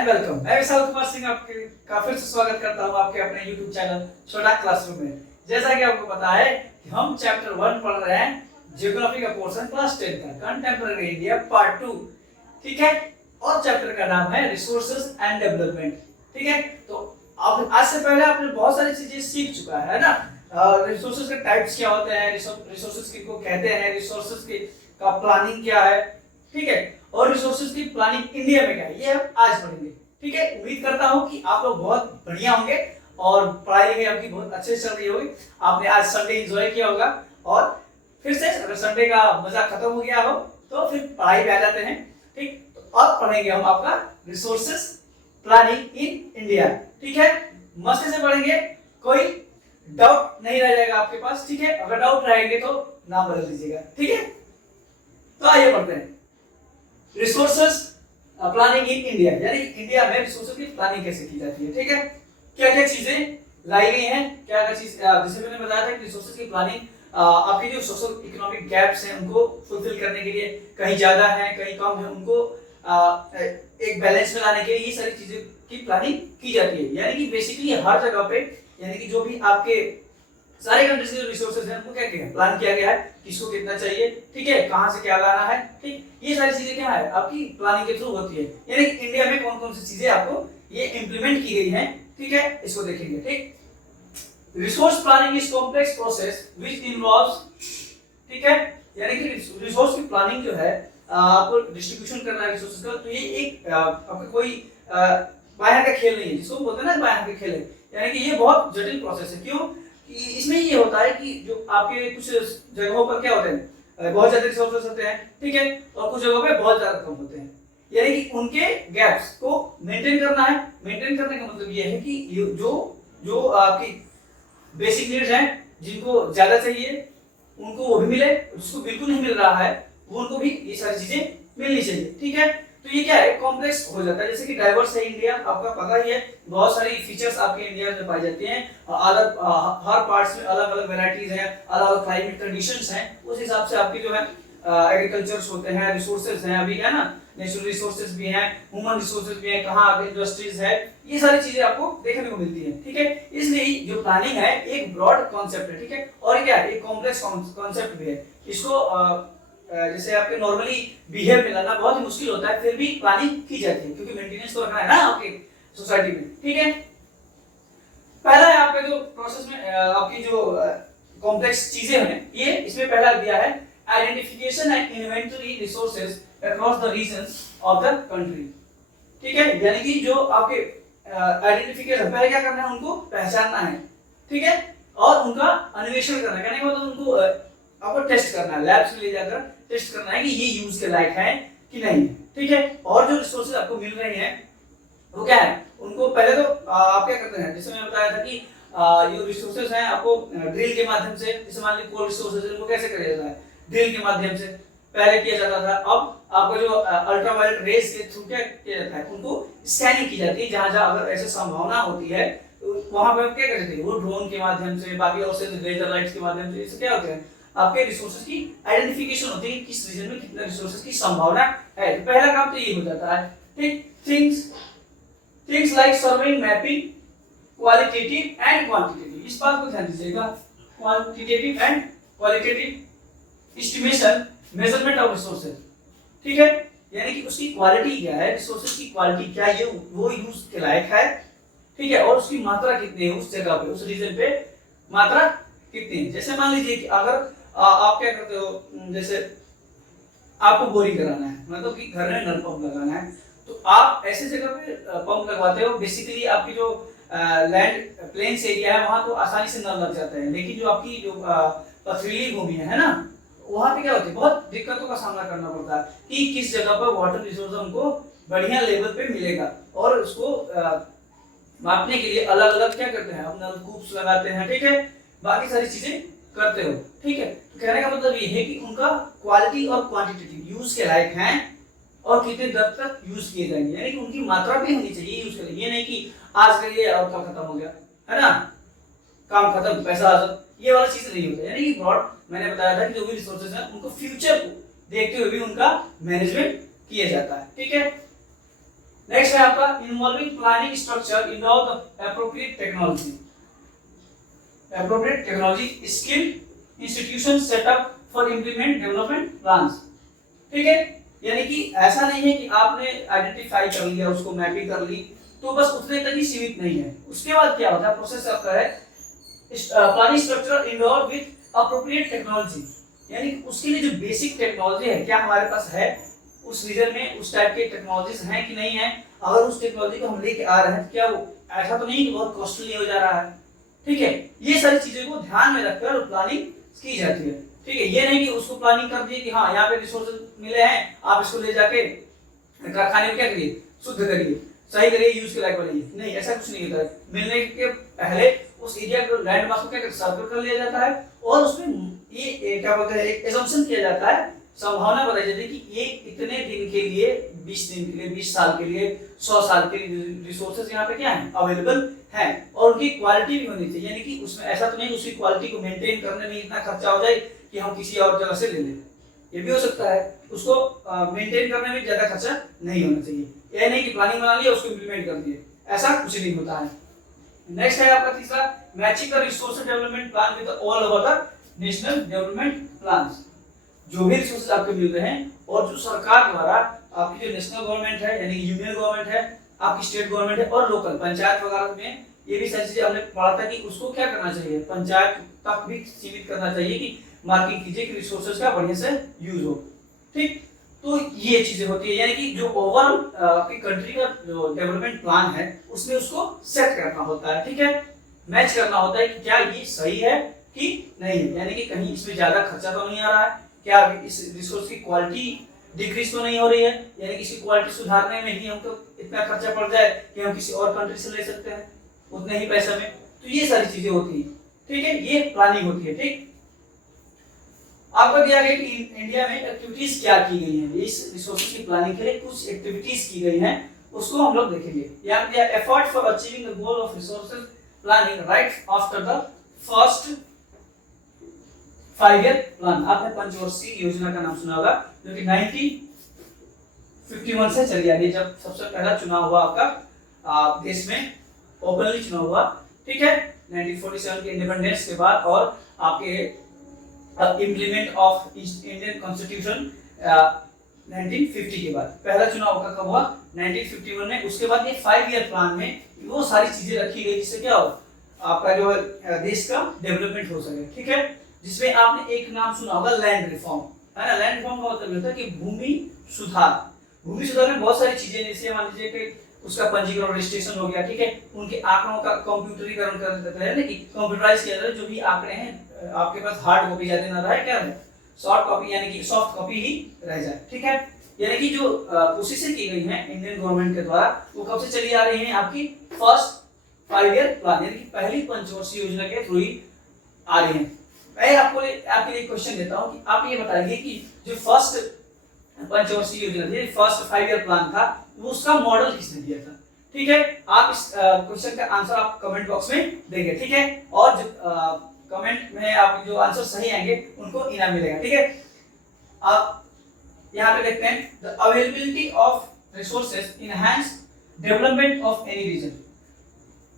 And welcome. मैं विशाल कुमार सिंह आपका फिर से स्वागत करता हूं आपके अपने YouTube चैनल छोटा क्लासरूम में। जैसा कि आपको पता है कि हम चैप्टर 1 पढ़ रहे हैं ज्योग्राफी का पोर्शन क्लास 10 का कंटेम्पररी इंडिया पार्ट 2। ठीक है, और चैप्टर का नाम है रिसोर्सेज एंड डेवलपमेंट। ठीक है, तो अब आज से पहले आपने बहुत सारी चीजें सीख चुका है ना। रिसोर्सेज के टाइप्स क्या होते हैं, रिसोर्सेज किसको कहते हैं, रिसोर्सेज की का प्लानिंग क्या है, ठीक है, और रिसोर्सेज की प्लानिंग इंडिया में क्या है, ये हम आज पढ़ेंगे। ठीक है, उम्मीद करता हूं कि आप लोग बहुत बढ़िया होंगे और पढ़ाई लिखाई आपकी बहुत अच्छे से चल रही होगी। आपने आज संडे एंजॉय किया होगा और फिर से अगर संडे का मजा खत्म हो गया हो तो फिर पढ़ाई पे आ जाते हैं। ठीक, तो अब पढ़ेंगे हम आपका रिसोर्सेज प्लानिंग इन इंडिया। ठीक है, मस्ती से पढ़ेंगे, कोई डाउट नहीं रह जाएगा आपके पास। ठीक है, अगर डाउट रहेंगे तो नाम बदल दीजिएगा। ठीक है, तो आइए पढ़ते हैं रिसोर्सेज प्लानिंग इन इंडिया, यानी इंडिया में रिसोर्सेज की प्लानिंग कैसे की जाती है। ठीक है, क्या क्या चीजें लाई गई हैं, क्या क्या चीज, जैसे मैंने बताया था कि रिसोर्सेज की प्लानिंग आपके जो सोशल इकोनॉमिक गैप्स हैं उनको फुलफिल करने के लिए, कहीं ज्यादा है कहीं कम है, उनको एक बैलेंस में लाने के लिए ये सारी चीजें की प्लानिंग की जाती है। यानी कि बेसिकली हर जगह पे, यानी कि जो भी आपके सारे कंट्रीज के जो रिसोर्सेज हैं उनको क्या किया प्लान किया गया है, किसको कितना चाहिए, ठीक है, कहां से क्या लाना है। ठीक, ये सारी चीजें क्या है आपकी प्लानिंग के थ्रू होती है। यानी कि इंडिया में कौन कौन सी चीजें आपको ये इंप्लीमेंट की गई हैं, ठीक है, इसको देखेंगे। ठीक, resource planning is complex process which involves, ठीक है, यानी कि रिसोर्स की प्लानिंग जो है आपको डिस्ट्रीब्यूशन करना है रिसोर्सेज का, तो ये एक आपका कोई बाहर का खेल नहीं है, जिसको बोलते हैं ना बाहर का खेल है। यानी कि ये बहुत जटिल प्रोसेस है। क्यों? इसमें ये होता है कि जो आपके कुछ जगहों पर क्या होते हैं, बहुत ज्यादा रिसोर्सेज होते हैं, ठीक है, और कुछ जगहों पे बहुत ज्यादा कम होते हैं। यानी कि उनके गैप्स को मेंटेन करना है। मेंटेन करने का मतलब ये है कि जो जो आपकी बेसिक नीड्स हैं, जिनको ज्यादा चाहिए उनको वो भी मिले, जिसको बिल्कुल नहीं मिल रहा है वो उनको भी ये सारी चीजें मिलनी चाहिए। ठीक है, तो ये क्या है कॉम्प्लेक्स हो जाता है। जैसे कि डाइवर्स है इंडिया, आपका पता ही है, बहुत सारी फीचर्स आपके इंडिया में पाई जाती हैं, अलग हर पार्ट्स में अलग अलग वैरायटीज हैं, अलग अलग क्लाइमेट कंडीशंस हैं, उस हिसाब से आपकी जो है एग्रीकल्चर्स होते हैं, रिसोर्सेज हैं, अभी है ना, नेचुरल रिसोर्सेज भी हैं, ह्यूमन रिसोर्सेज भी हैं, कहाँ आगे इंडस्ट्रीज है, ये सारी चीजें आपको देखने को मिलती है। ठीक है, इसलिए जो प्लानिंग है एक ब्रॉड कॉन्सेप्ट है। ठीक है, और क्या है एक कॉम्प्लेक्स कॉन्सेप्ट भी है। इसको जैसे आपके नॉर्मली बिहेव में लाना बहुत ही मुश्किल होता है, फिर भी प्लानिंग की जाती है क्योंकि मेंटेनेंस तो रखना है ना आपके सोसाइटी में। ठीक है, पहला है आपका जो प्रोसेस में आपकी जो कॉम्प्लेक्स चीजें हैं, ये इसमें पहला दिया है identification and inventory resources across the reasons of the country. ठीक है, यानी कि जो आपके आइडेंटिफिकेशन, पहले क्या करना है उनको पहचानना है, ठीक है, और उनका अन्वेषण करना है, कहने का मतलब उनको आपको टेस्ट करना है, लैब्स में ले जाकर टेस्ट करना है कि ये यूज के लायक है कि नहीं। ठीक है, और जो रिसोर्सेज आपको मिल रहे हैं वो क्या है, उनको पहले तो आप क्या करते हैं, जैसे मैंने बताया था कि ये रिसोर्सेज हैं आपको ड्रिल के माध्यम से, जैसे मान लीजिए कोल रिसोर्सेज है, उनको कैसे किया जाता है, ड्रिल के माध्यम से पहले किया जाता था। अब आपका जो अल्ट्रावायलेट रेज के थ्रू क्या किया जाता है, उनको स्कैनिंग की जाती है, जहां जहां अगर ऐसी संभावना होती है तो वहां पर क्या करते हैं, वो ड्रोन के माध्यम से, बाकी और से लेजर लाइट्स के माध्यम से, इससे क्या होता है आपके रिसोर्सेज की आइडेंटिफिकेशन होती है, किस रीजन में कितना रिसोर्सेज की संभावना है। तो पहला काम तो ये हो जाता है। ठीक, things like surveying, mapping, qualitative and quantitative, इस बात को ध्यान दीजिएगा, quantitative and qualitative estimation, measurement of resources. ठीक है, यानी कि उसकी क्वालिटी क्या है, रिसोर्सेज की क्वालिटी क्या है, वो यूज के लायक है, ठीक है, और उसकी मात्रा कितनी है उस जगह पे, उस रीजन पे मात्रा कितनी है। जैसे मान लीजिए कि अगर आप क्या करते हो, जैसे आपको बोरिंग कराना है, मतलब कि घर में नल पंप लगाना है, तो आप ऐसे जगह पे पंप लगवाते हो, बेसिकली आपकी जो लैंड प्लेन्स एरिया है वहां तो आसानी से नल लग जाता है, लेकिन जो आपकी जो पथरीली भूमि है ना, वहां पे क्या होती है, बहुत दिक्कतों का सामना करना पड़ता है कि किस जगह पर वाटर रिसोर्स हमको बढ़िया लेवल पे मिलेगा, और उसको मापने के लिए अलग अलग क्या करते हैं, हम नलकूप्स लगाते हैं, ठीक है, बाकी सारी चीजें करते हो। ठीक है, तो कहने का मतलब ये है कि उनका क्वालिटी और क्वांटिटेटिव यूज के लायक हैं और कितने दर तक यूज किए जाएंगे, यानी कि उनकी मात्रा भी होनी चाहिए यूज के लिए। ये नहीं कि आज कर लिए और कल खत्म हो गया, है ना, काम खत्म पैसा हासिल, ये वाला चीज नहीं होता। यानी कि ब्रॉड मैंने बताया था कि जो भी रिसोर्सेज हैं उनको फ्यूचर को देखते हुए भी उनका मैनेजमेंट किया जाता है। ठीक है, नेक्स्ट है आपका involving planning structure in the appropriate technology. Appropriate technology skill institution setup for implement development plans. ठीक है, यानी कि ऐसा नहीं है कि आपने आइडेंटिफाई कर लिया, उसको मैपिंग कर ली तो बस उतने तक ही सीमित नहीं है। उसके बाद क्या होता है, प्रोसेस आपका है planning structure involve with appropriate technology, यानी उसके लिए जो बेसिक टेक्नोलॉजी है क्या हमारे पास है, उस रीजन में उस टाइप के टेक्नोलॉजीज हैं कि नहीं है। अगर उस टेक्नोलॉजी को हम लेके आ रहे हैं तो क्या वो ऐसा तो नहीं कि बहुत कॉस्टली हो जा रहा है। ठीक है, ये सारी चीजें को ध्यान में रखकर प्लानिंग की जाती है। ठीक है, ये नहीं कि उसको प्लानिंग कर दिए कि हाँ यहाँ पे रिसोर्सेज मिले हैं, आप इसको ले जाके कारखाने में क्या करिए, शुद्ध करिए, सही करिए, यूज के लायक बनाइए। नहीं, ऐसा कुछ नहीं होता है। मिलने के पहले उस एरिया को लैंड मास को क्या सर्कल कर लिया जाता है और उसमें ये क्या बोलते हैं, एक एजम्पशन किया जाता है, संभावना बताई जाती है कि ये इतने दिन के लिए, 20 दिन के लिए, 20 साल के लिए, 100 साल के लिए रिसोर्सेज यहाँ पे क्या है, अवेलेबल है। और उनकी क्वालिटी भी होनी चाहिए, यानी कि उसमें ऐसा तो नहीं उसकी क्वालिटी को मेंटेन करने में इतना खर्चा हो जाए कि हम किसी और जगह से ले लें। ये भी हो सकता है, उसको मेंटेन करने में ज्यादा खर्चा नहीं होना चाहिए। यह नहीं कि प्लानिंग बना लिया उसको इंप्लीमेंट कर दिए, ऐसा कुछ नहीं होता है। नेक्स्ट है आपका तीसरा, matching the resource development plan with all other national development plans. जो भी रिसोर्सेज आपको मिल रहे हैं और जो सरकार द्वारा आपकी जो नेशनल गवर्नमेंट है यानी यूनियन गवर्नमेंट है, आपकी स्टेट गवर्नमेंट है और लोकल पंचायत वगैरह में, ये भी सारी चीजें हमने पढ़ा था कि उसको क्या करना चाहिए, पंचायत तक भी सीमित करना चाहिए कि मार्किंग कीजिए कि रिसोर्सेज का बढ़िया से यूज हो। ठीक, तो ये चीजें होती है, यानी कि जो ओवरऑल आपकी कंट्री का जो डेवलपमेंट प्लान है उसमें उसको सेट करना होता है। ठीक है, मैच करना होता है कि क्या ये सही है कि नहीं है, यानी कि कहीं इसमें ज्यादा खर्चा तो नहीं आ रहा है, क्या इस रिसोर्स की क्वालिटी डिक्रीज तो नहीं हो रही है, यानी कि इसकी क्वालिटी सुधारने में ही हमको इतना खर्चा पड़ जाए कि हम किसी और कंट्री से ले सकते हैं उतने ही पैसे में। तो ये सारी चीजें होती है। ठीक है, ये प्लानिंग होती है। ठीक, आपको दिया गया कि इंडिया में एक्टिविटीज क्या की गई हैं, इस रिसोर्सेज की प्लानिंग के लिए कुछ एक्टिविटीज की गई हैं, उसको हम लोग देखेंगे। यहाँ पे effort for achieving the goal of resources planning right after the first 5 year plan. आपने पंचवर्षीय योजना का नाम सुना होगा जो कि 1951 से चली आ रही है, जब सबसे पहला चुनाव हुआ आपका देश में, ओपनली चुनाव हुआ। ठीक है, 1947 के इंडिपेंडेंस के बाद और आपके इम्प्लीमेंट ऑफ इंडियन कॉन्स्टिट्यूशन 1950 के बाद पहला चुनाव का कब हुआ, 1951 में। उसके बाद ये 5 ईयर प्लान में वो सारी चीजें रखी गई जिससे क्या हो, आपका जो देश का डेवलपमेंट हो सके। ठीक है, जिसमें आपने एक नाम सुना होगा लैंड रिफॉर्म, है ना। लैंड रिफॉर्म का मतलब होता है कि भूमि सुधार। भूमि सुधार में बहुत सारी चीजें, जैसे मान लीजिए कि उसका पंजीकरण रजिस्ट्रेशन हो गया। ठीक है, उनके आंकड़ों का कंप्यूटरीकरण कर देता है ना, कि कंप्यूटराइज किया जाता है, जो भी आंकड़े हैं आपके पास हार्ड कॉपी ज्यादा ना रहे, क्या रहे सॉफ्ट कॉपी, यानी कि सॉफ्ट कॉपी ही रह जाए। ठीक है, यानी कि जो कोशिशें की गई हैं इंडियन गवर्नमेंट के द्वारा वो कब से चली आ रही हैं, आपकी फर्स्ट 5 ईयर प्लान यानी कि पहली पंचवर्षीय योजना के थ्रू ही आ रही हैं। मैं आपके लिए क्वेश्चन देता हूं कि आप ये बताइए कि जो फर्स्ट पंचवर्षीय योजना थी, फर्स्ट 5 ईयर प्लान था, वो उसका मॉडल किसने दिया था। ठीक है, आप इस क्वेश्चन का आंसर आप कमेंट बॉक्स में देंगे। ठीक है, और जो कमेंट में आप जो आंसर सही आएंगे उनको इनाम मिलेगा। ठीक है, आप यहाँ पे देखते हैं the availability of resources enhance development of any region.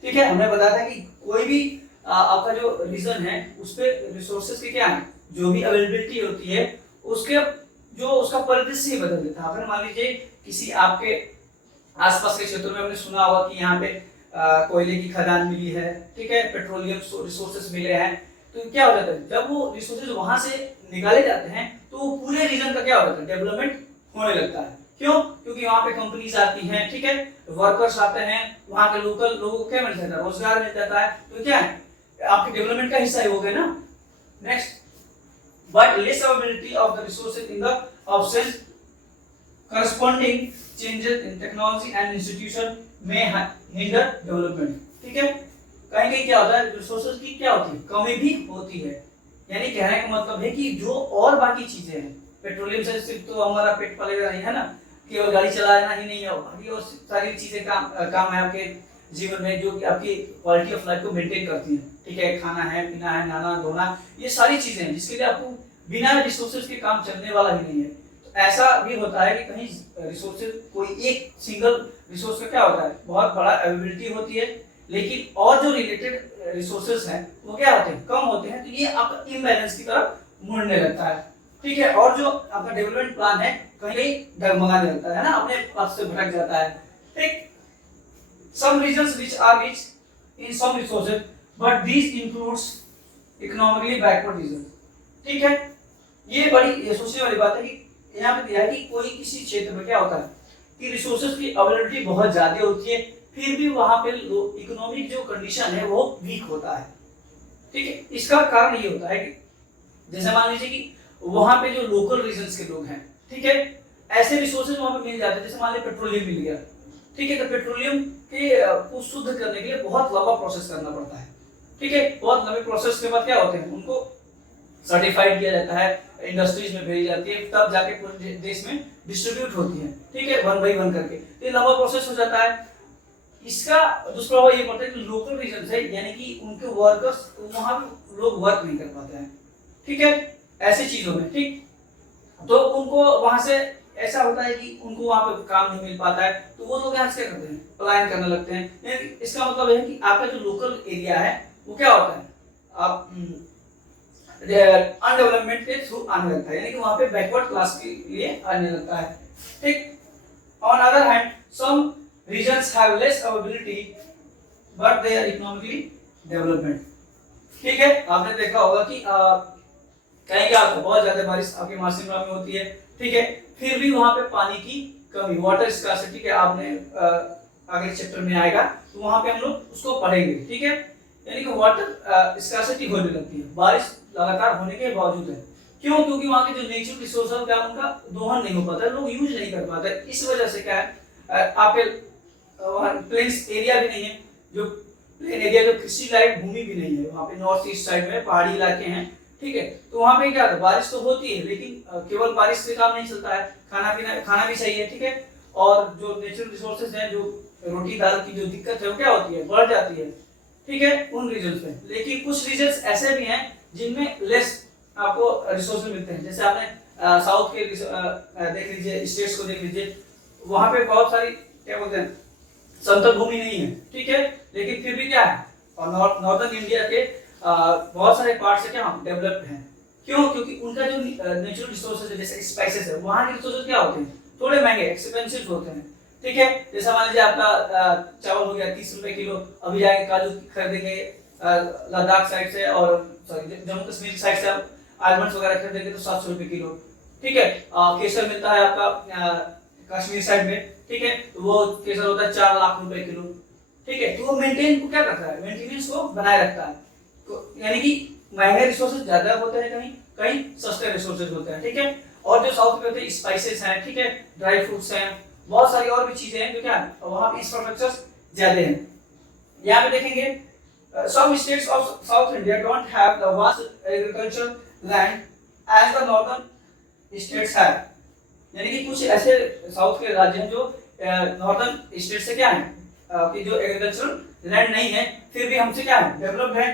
ठीक है, हमने बताया था कि कोई भी आपका जो रीजन है उस पे रिसोर्सेज के क्या है, जो भी अवेलेबिलिटी होती है उसके जो उसका परिदृश्य ही बदल देता है। आपने मान लीजिए किसी आपके आसपास के क्षेत्रों में हमने सुना होगा कि यहाँ पे कोयले की खदान मिली है। ठीक है, पेट्रोलियम रिसोर्सेज मिले हैं, तो क्या हो जाता है जब वो रिसोर्सेज वहां से निकाले जाते हैं तो पूरे रीजन का क्या हो जाता है, डेवलपमेंट होने लगता है। क्यों? क्योंकि वहां पे कंपनीज आती हैं। ठीक है, वर्कर्स आते हैं, वहां के लोकल लोगों को क्या मिल जाता है, रोजगार मिल जाता है, तो क्या है आपके डेवलपमेंट का हिस्सा ही हो गया ना। Next, but less availability of the resources in the absence corresponding changes in technology and institution may hinder development। ठीक है, कहीं कहीं क्या होता है, रिसोर्सेज की क्या होती है, कमी भी होती है। यानी कहने का मतलब है कि जो और बाकी चीजें हैं, पेट्रोलियम से सिर्फ तो हमारा पेट पलेगा नहीं, है ना, केवल गाड़ी चलाना ही नहीं है, बाकी और सारी चीजें काम है आपके जीवन में जो कि आपकी क्वालिटी ऑफ लाइफ को मेंटेन करती हैं। ठीक है, खाना है, पीना है, नहाना धोना, ये सारी चीजें हैं जिसके लिए आपको बिना रिसोर्सेज के काम चलने वाला ही नहीं है। तो ऐसा भी होता है कि कहीं रिसोर्सेज कोई एक सिंगल रिसोर्स का क्या होता है, बहुत बड़ा अवेलेबिलिटी होती है, लेकिन और जो रिलेटेड रिसोर्सेज हैं वो क्या होते हैं, कम होते हैं, तो ये आपका इम्बैलेंस की तरफ मुड़ने लगता है। ठीक है, और जो आपका डेवलपमेंट प्लान है कहीं कहीं डगमगाने लगता है ना, अपने पथ से भटक जाता है। ठीक, some regions which are rich in some resources but these includes economically backward regions। ठीक है, ये बड़ी ये सोचने वाली बात है कि यहाँ पे दिया है कि कोई किसी क्षेत्र में क्या होता है कि रिसोर्सेज की अवेलेबिलिटी बहुत ज्यादा होती है, फिर भी वहां पे इकोनॉमिक जो कंडीशन है वो वीक होता है। ठीक है, इसका कारण ये होता है कि जैसे मान लीजिए कि वहां पे जो लोकल रीजन्स के लोग हैं, ठीक है, ऐसे रिसोर्सेज वहां पे मिल जाते हैं, जैसे मान लीजिए पेट्रोलियम मिल गया, ठीक है, तो पेट्रोलियम के को शुद्ध करने के लिए बहुत लंबा प्रोसेस करना पड़ता है। ठीक है, बहुत लंबे प्रोसेस के बाद क्या होते हैं, उनको सर्टिफाइड किया जाता है, इंडस्ट्रीज में भेजी जाती है, तब जाके पूरे देश में डिस्ट्रीब्यूट होती है। ठीक है, 1 बाय 1 करके, ये लंबा प्रोसेस हो जाता है। इसका दुष्प्रभाव ये पड़ता है कि लोकल रीजन है, यानी कि उनके वर्कर्स वहां पे लोग वर्क नहीं कर पाते हैं। ठीक है, ऐसी चीजों में, ठीक, तो उनको वहां से ऐसा होता है कि उनको वहां पे काम नहीं मिल पाता है, तो वो लोग यहाँ से क्या करते हैं, पलायन करने लगते हैं। इसका मतलब है कि आपका जो लोकल एरिया है वो क्या होता है, आप अनडेवलपमेंट के थ्रू आने लगता है, यानी कि वहां पे बैकवर्ड क्लास के लिए आने लगता है। ठीक, on other hand some regions have less availability but they are economically development. ठीक है, आपने देखा होगा कि कहीं क्या होता है, बहुत ज्यादा बारिश आपके मानसून में होती है, ठीक है, फिर भी वहां पे पानी की कमी, वाटर स्कार्सिटी के आपने आगे चैप्टर में आएगा तो वहां पे हम लोग उसको पढ़ेंगे। ठीक है, यानी कि वाटर स्कार्सिटी होने लगती है, बारिश लगातार होने के बावजूद है। क्यों? क्योंकि वहां के जो नेचुरल रिसोर्स है क्या उनका दोहन नहीं हो पाता, लोग यूज नहीं कर पाते। इस वजह से क्या है, आपके प्लेन्स एरिया भी नहीं है, जो प्लेन एरिया जो कृषि लायक भूमि भी नहीं है, वहां पे नॉर्थ ईस्ट साइड में पहाड़ी इलाके हैं। ठीक है, तो वहां पे क्या होता है, बारिश तो होती है लेकिन केवल बारिश से काम नहीं चलता है, खाना भी चाहिए। ठीक है, और जो नेचुरल रिसोर्सेज हैं, जो रोटी दाल की जो दिक्कत है वो क्या होती है, बढ़ जाती है। ठीक है, उन रीजन्स में, लेकिन कुछ रीजन्स ऐसे भी हैं जिनमें लेस आपको रिसोर्सेज मिलते हैं। जैसे आपने साउथ के देख लीजिए, स्टेट्स को देख लीजिए, वहां पे बहुत सारी क्या बोलते हैं समतल भूमि नहीं है। ठीक है, लेकिन फिर भी क्या है, और नॉर्दर्न इंडिया के बहुत सारे पार्ट से क्या डेवलप्ड हैं। क्यों? क्योंकि उनका जो नेचुरल रिसोर्सेज है, जैसे स्पाइसेस है, वहां के रिसोर्सेज क्या होते हैं, थोड़े महंगे एक्सपेंसिव होते हैं। ठीक है, जैसे मान लीजिए आपका चावल हो गया 30 रुपए किलो, अभी जाके काजू खरीदेंगे लद्दाख साइड से, और सॉरी जम्मू कश्मीर साइड से आप आलमंड्स वगैरह खरीदेंगे तो 700 रुपए किलो। ठीक है, केसर मिलता है आपका कश्मीर साइड में। ठीक है, तो वो केसर होता है 4 लाख रुपए किलो। ठीक है, तो वो मेंटेन को क्या करता है, मेंटेनेंस को बनाए रखता है, यानी कि महंगे रिसोर्सेज ज्यादा होते हैं, कहीं कहीं सस्ते रिसोर्सेज होते हैं। ठीक है, और जो साउथ में होते हैं स्पाइसेस हैं, ठीक है, ड्राई फ्रूट्स हैं, बहुत सारी और भी चीजें हैं जो क्या वहां पे इंफ्रास्ट्रक्चर ज्यादा हैं। यहाँ पे देखेंगे some states of South India don't have the vast agricultural land as the northern states have। यानी कि कुछ ऐसे साउथ के राज्य हैं जो नॉर्दर्न स्टेट से क्या है कि जो एग्रीकल्चरल लैंड नहीं है, फिर भी हमसे क्या है डेवलप्ड है।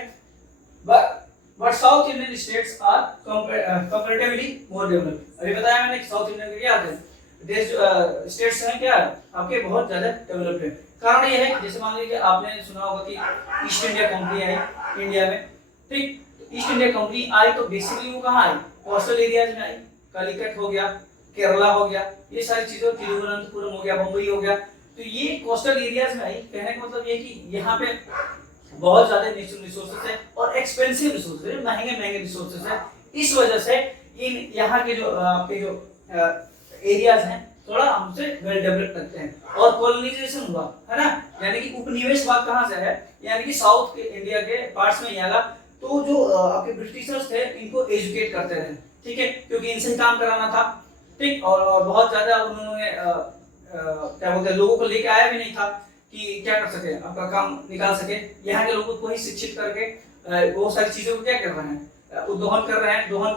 But south Indian states are comparatively more developed. अभी बताया मैंने कि साउथ इंडियन के क्या आते हैं देश, स्टेट्स हैं क्या आपके बहुत ज्यादा डेवलप्ड है। कारण ये है, जैसे मान लीजिए आपने सुना होगा कि ईस्ट इंडिया कंपनी आई इंडिया में। ठीक, ईस्ट इंडिया कंपनी आई तो बेसिकली वो कहाँ आई, कोस्टल एरियाज में आई, कालीकट हो गया, केरला हो गया, ये सारी चीजें, तिरुवनंतपुरम हो गया, बम्बई हो गया, तो ये कोस्टल एरियाज में आई। कहने का मतलब ये कि यहाँ पे बहुत ज्यादा नेचुरल रिसोर्सेज है और एक्सपेंसिव रिसोर्सेज है, महंगे महंगे रिसोर्सेज है। इस वजह से इन यहाँ के जो आपके जो एरियाज हैं थोड़ा हमसे वेल डेवलप्ड लगते हैं। और कॉलोनाइजेशन हुआ है ना, यानी कि उपनिवेशवाद कहाँ से है, यानी कि साउथ के इंडिया के पार्ट्स में आएगा। तो जो आपके ब्रिटिशर्स थे इनको एजुकेट करते रहे। ठीक है, क्योंकि इनसे काम कराना था। ठीक, और बहुत ज्यादा उन्होंने क्या बोलते हैं लोगों को लेके आया भी नहीं था कि क्या कर सके, आपका काम निकाल सके। यहाँ के लोगों को ही शिक्षित करके वो सारी चीजों को क्या कर रहे हैं, दोहन कर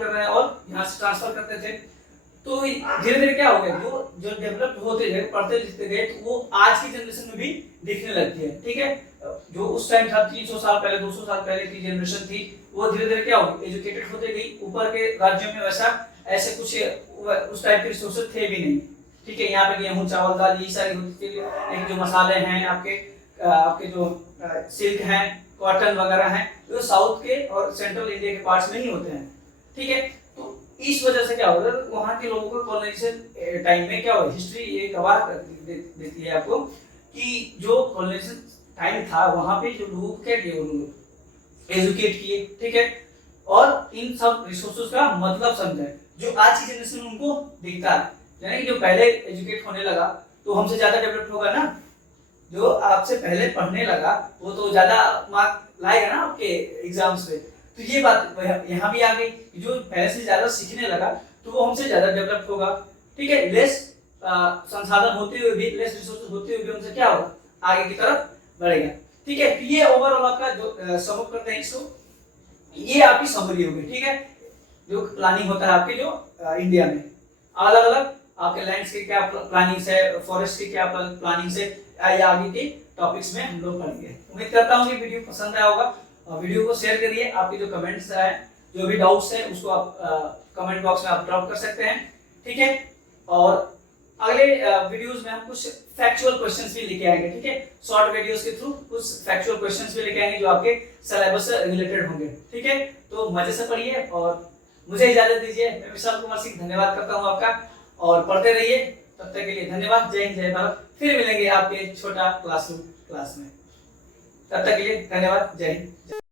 रहे हैं और यहाँ से ट्रांसफर करते थे। तो धीरे धीरे क्या हो गया, जो डेवलप होते गए, पढ़ते लिखते गए, तो वो आज की जनरेशन में भी दिखने लगती है। ठीक है, जो उस टाइम था 300 साल पहले 200 साल पहले की जनरेशन थी, वो धीरे धीरे क्या होगी एजुकेटेड होते गई, ऊपर के राज्यों में वैसा ऐसे कुछ उस टाइप के रिसोर्सेज थे भी नहीं। ठीक है, यहाँ पे गेहूं चावल दाल यही सारी होती थी, लेकिन जो मसाले हैं आपके जो सिल्क हैं, कॉटन वगैरह हैं, जो साउथ के और सेंट्रल इंडिया के पार्ट्स में ही होते हैं। ठीक है, तो इस वजह से क्या होता है, वहाँ के लोगों को कॉलोनाइजेशन टाइम में क्या हुआ, हिस्ट्री ये गवाह देती है आपको कि जो कॉलोनाइजेशन टाइम था वहाँ पे जो लोग क्या किए, वो लोग एजुकेट किए। ठीक है, और इन सब रिसोर्सेज का मतलब समझे जो आज की जनरेशन में उनको दिखता है, यानी कि जो पहले एजुकेट होने लगा तो हमसे ज्यादा डेवलप होगा ना, जो आपसे पहले पढ़ने लगा वो तो ज्यादा मार्क लाएगा ना आपके एग्जाम्स में। तो ये बात यहाँ भी आ गई, जो पहले से ज्यादा सीखने लगा तो वो हमसे ज्यादा डेवलप होगा। ठीक है, लेस संसाधन होते हुए भी, लेस रिसोर्सेज होते हुए भी हमसे क्या होगा, आगे की तरफ बढ़ेगा। ठीक है, तो ये ओवरऑल आपका जो समअप करते हैं इसको, ये आपकी समरी होगी। ठीक है, जो प्लानिंग होता है आपके जो इंडिया में अलग अलग आपके लैंड्स की क्या प्लानिंग है, फॉरेस्ट की क्या प्लानिंग है, या आगे के टॉपिक्स में हम लोग पढ़ेंगे। उम्मीद करता हूँ कि वीडियो पसंद आया होगा, और वीडियो को शेयर करिए। आपके जो कमेंट्स आए, जो भी डाउट्स हैं उसको आप कमेंट बॉक्स में आप ड्रॉप कर सकते हैं। ठीक है, और अगले वीडियोस में हम कुछ फैक्चुअल क्वेश्चंस भी लेके आएंगे। ठीक है, शॉर्ट वीडियोस के थ्रू कुछ फैक्चुअल क्वेश्चंस भी लेके आएंगे जो आपके सिलेबस से रिलेटेड होंगे। ठीक है, तो मजे से पढ़िए और मुझे इजाजत दीजिए। मैं विशाल कुमार सिंह धन्यवाद करता हूँ आपका, और पढ़ते रहिए। तब तक के लिए धन्यवाद। जय हिंद, जय भारत। फिर मिलेंगे आपके छोटा क्लासरूम क्लास में। तब तक के लिए धन्यवाद। जय हिंद।